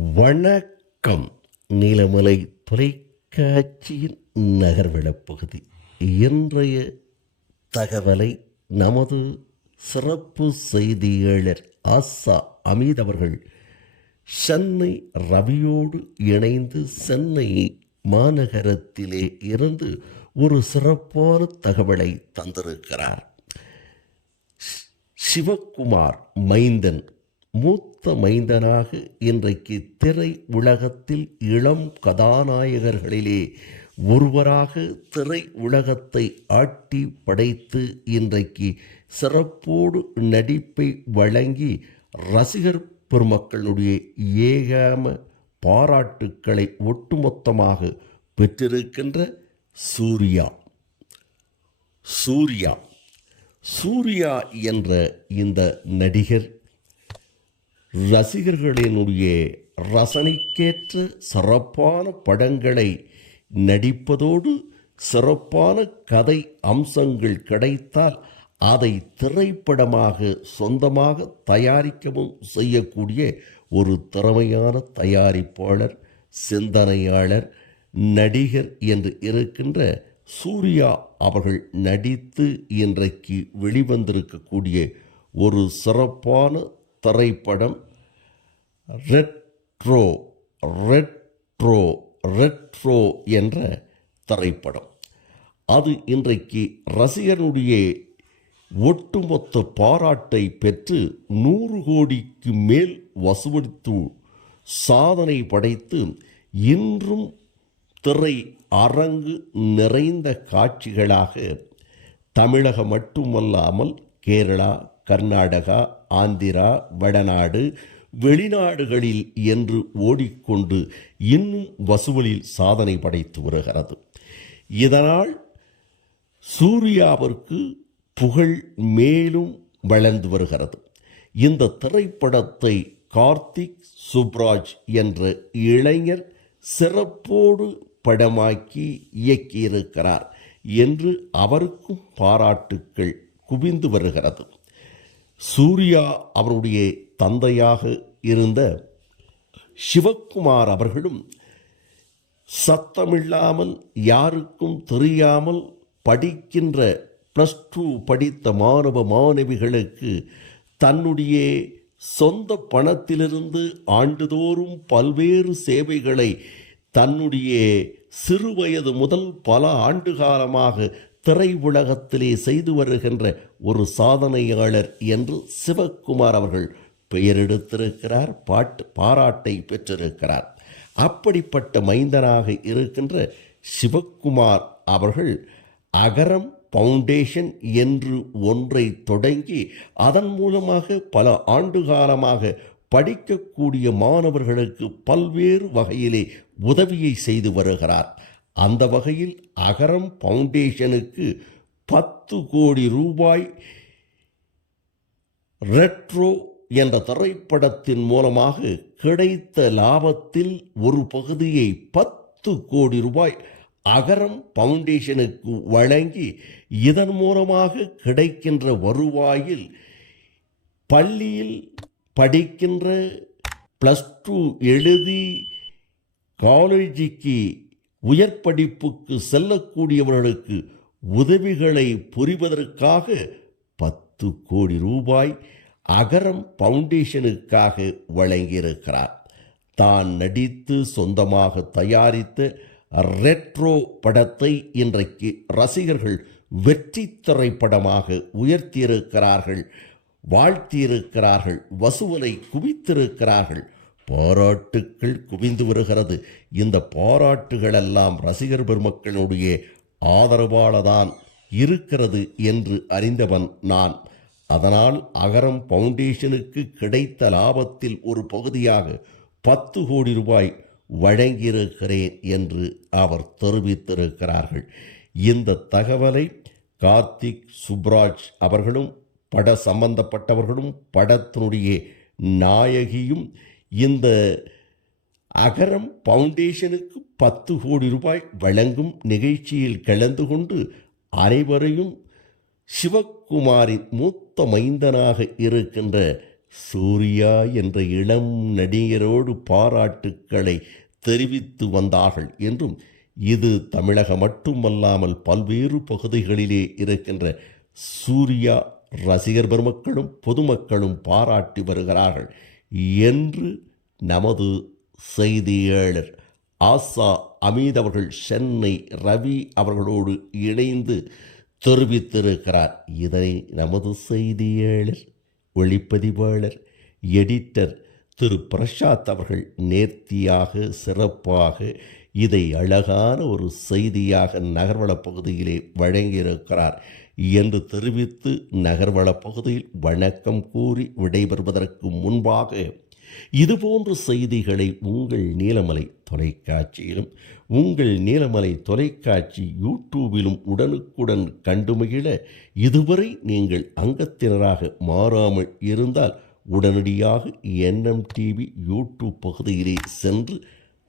வணக்கம். நீலமலை தொலைக்காட்சியின் நகர்வளப் பகுதி. இன்றைய தகவலை நமது சிறப்பு செய்தியாளர் ஆசா அமீத் அவர்கள் சென்னை ரவியோடு இணைந்து சென்னை மாநகரத்திலே இருந்து ஒரு சிறப்பான தகவலை தந்திருக்கிறார். சிவக்குமார் மைந்தன் மூத்த மைந்தனாக இன்றைக்கு திரை உலகத்தில் இளம் கதாநாயகர்களிலே ஒருவராக திரை உலகத்தை ஆட்டி படைத்து இன்றைக்கு சிறப்போடு நடிப்பை வழங்கி ரசிகர் பெருமக்களுடைய ஏகாம பாராட்டுக்களை ஒட்டுமொத்தமாக பெற்றிருக்கின்ற சூர்யா என்ற இந்த நடிகர் ரசிகர்களினுடைய ரசனைக்கேற்ற சிறப்பான படங்களை நடிப்பதோடு சிறப்பான கதை அம்சங்கள் கிடைத்தால் அதை திரைப்படமாக சொந்தமாக தயாரிக்கவும் செய்யக்கூடிய ஒரு திறமையான தயாரிப்பாளர், சிந்தனையாளர், நடிகர் என்று இருக்கின்ற சூர்யா அவர்கள் நடித்து இன்றைக்கு வெளிவந்திருக்கக்கூடிய ஒரு சிறப்பான திரைப்படம் ரெட்ரோ என்ற திரைப்படம். அது இன்றைக்கு ரசிகனுடைய ஒட்டுமொத்த பாராட்டை பெற்று 100 கோடிக்கு மேல் வசூலித்து சாதனை படைத்து இன்றும் திரை அரங்கு நிறைந்த காட்சிகளாக தமிழகம் மட்டுமல்லாமல் கேரளா, கர்நாடகா, ஆந்திரா, வடநாடு, வெளிநாடுகளில் என்று ஓடிக்கொண்டு இன்னும் வசூலில் சாதனை படைத்து வருகிறது. இதனால் சூர்யாவிற்கு புகழ் மேலும் வளர்ந்து வருகிறது. இந்த திரைப்படத்தை கார்த்திக் சுப்ராஜ் என்ற இளைஞர் சிறப்போடு படமாக்கி இயக்கியிருக்கிறார் என்று அவருக்கும் பாராட்டுக்கள் குவிந்து வருகிறது. சூர்யா அவருடைய தந்தையாக இருந்த சிவக்குமார் அவர்களும் சத்தமில்லாமல் யாருக்கும் தெரியாமல் படிக்கின்ற +2 படித்த மாணவ மாணவிகளுக்கு தன்னுடைய சொந்த பணத்திலிருந்து ஆண்டுதோறும் பல்வேறு சேவைகளை தன்னுடைய சிறுவயது முதல் பல ஆண்டு காலமாக திரை உலகத்திலே செய்து வருகின்ற ஒரு சாதனையாளர் என்று சிவக்குமார் அவர்கள் பெயர் எடுத்திருக்கிறார், பாராட்டை பெற்றிருக்கிறார். அப்படிப்பட்ட மைந்தனாக இருக்கின்ற சிவக்குமார் அவர்கள் அகரம் ஃபவுண்டேஷன் என்று ஒன்றை தொடங்கி அதன் மூலமாக பல ஆண்டு காலமாக படிக்கக்கூடிய மாணவர்களுக்கு பல்வேறு வகையிலே உதவியை செய்து வருகிறார். அந்த வகையில் அகரம் ஃபவுண்டேஷனுக்கு 10 கோடி ரூபாய் ரெட்ரோ என்ற திரைப்படத்தின் மூலமாக கிடைத்த லாபத்தில் ஒரு பகுதியை 10 கோடி ரூபாய் அகரம் ஃபவுண்டேஷனுக்கு வழங்கி இதன் மூலமாக கிடைக்கின்ற வருவாயில் பள்ளியில் படிக்கின்ற +2 எழுதி காலேஜுக்கு உயர் படிப்புக்கு செல்லக்கூடியவர்களுக்கு உதவிகளை புரிவதற்காக 10 கோடி ரூபாய் அகரம் ஃபவுண்டேஷனுக்காக வழங்கியிருக்கிறார். தான் நடித்து சொந்தமாக தயாரித்த ரெட்ரோ படத்தை இன்றைக்கு ரசிகர்கள் வெற்றி திரைப்படமாக உயர்த்தியிருக்கிறார்கள், வாழ்த்தியிருக்கிறார்கள், வசூலை குவித்திருக்கிறார்கள். பாராட்டுக்கள் குவிந்து வருகிறது. இந்த பாராட்டுகளெல்லாம் ரசிகர் பெருமக்களுடைய ஆதரவால்தான் இருக்கிறது என்று அறிந்தவன் நான். அதனால் அகரம் ஃபவுண்டேஷனுக்கு கிடைத்த லாபத்தில் ஒரு பகுதியாக 10 கோடி ரூபாய் வழங்கியிருக்கிறேன் என்று அவர் தெரிவித்திருக்கிறார்கள். இந்த தகவலை கார்த்திக் சுப்ராஜ் அவர்களும் பட சம்பந்தப்பட்டவர்களும் படத்தினுடைய நாயகியும் இந்த அகரம் ஃபவுண்டேஷனுக்கு 10 கோடி ரூபாய் வழங்கும் நிகழ்ச்சியில் கலந்து கொண்டு அனைவரையும் சிவக்குமாரின் மூத்த மைந்தனாக இருக்கின்ற சூர்யா என்ற இளம் நடிகரோடு பாராட்டுக்களை தெரிவித்து வந்தார்கள் என்றும், இது தமிழகம் மட்டுமல்லாமல் பல்வேறு பகுதிகளிலே இருக்கின்ற சூர்யா ரசிகர் பெருமக்களும் பொதுமக்களும் பாராட்டி வருகிறார்கள் என்று நமது செய்தியாளர் ஆசா அமீத் அவர்கள் சென்னை ரவி அவர்களோடு இணைந்து தெரிவித்திருக்கிறார். இதனை நமது செய்தியாளர், ஒளிப்பதிவாளர், எடிட்டர் திரு பிரசாத் அவர்கள் நேர்த்தியாக சிறப்பாக இதை அழகான ஒரு செய்தியாக நகர்வளப் பகுதியிலே வழங்கியிருக்கிறார் என்று தெரிவித்து, நகர்வளப் பகுதியில் வணக்கம் கூறி விடைபெறுவதற்கு முன்பாக இதுபோன்ற செய்திகளை உங்கள் நீலமலை தொலைக்காட்சியிலும் உங்கள் நீலமலை தொலைக்காட்சி யூடியூபிலும் உடனுக்குடன் கண்டு மகிழ இதுவரை நீங்கள் அங்கத்தினராக மாறாமல் இருந்தால் உடனடியாக NMTV யூடியூப் பகுதியிலே சென்று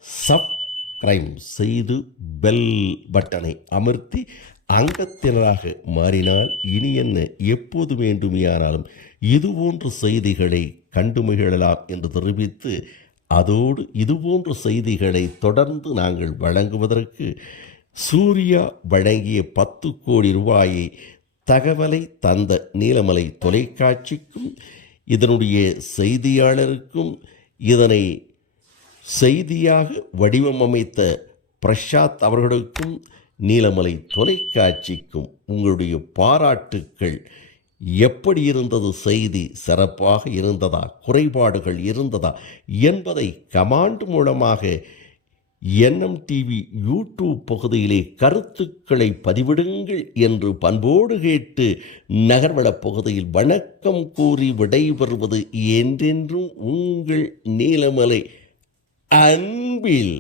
சப்ஸ்கிரைப் செய்து பெல் பட்டனை அமர்த்தி அங்கத்தினராக மாறினால் இனி என்ன எப்போது வேண்டுமையானாலும் இதுபோன்ற செய்திகளை கண்டு மகிழலாம் என்று தெரிவித்து, அதோடு இதுபோன்ற செய்திகளை தொடர்ந்து நாங்கள் வழங்குவதற்கு சூர்யா வழங்கிய 10 கோடி ரூபாயை தகவலை தந்த நீலமலை தொலைக்காட்சிக்கும் இதனுடைய செய்தியாளருக்கும் இதனை செய்தியாக வடிவமைத்த பிரசாத் அவர்களுக்கும் நீலமலை தொலைக்காட்சிக்கும் உங்களுடைய பாராட்டுக்கள். எப்படி இருந்தது செய்தி? சிறப்பாக இருந்ததா, குறைபாடுகள் இருந்ததா என்பதை கமாண்ட் மூலமாக NMTV யூடியூப் பகுதியிலே கருத்துக்களை பதிவிடுங்கள் என்று பண்போடு கேட்டு, நகர்வளப் பகுதியில் வணக்கம் கூறி விடைபெறுவது என்றென்றும் உங்கள் நீலமலை அன்பில்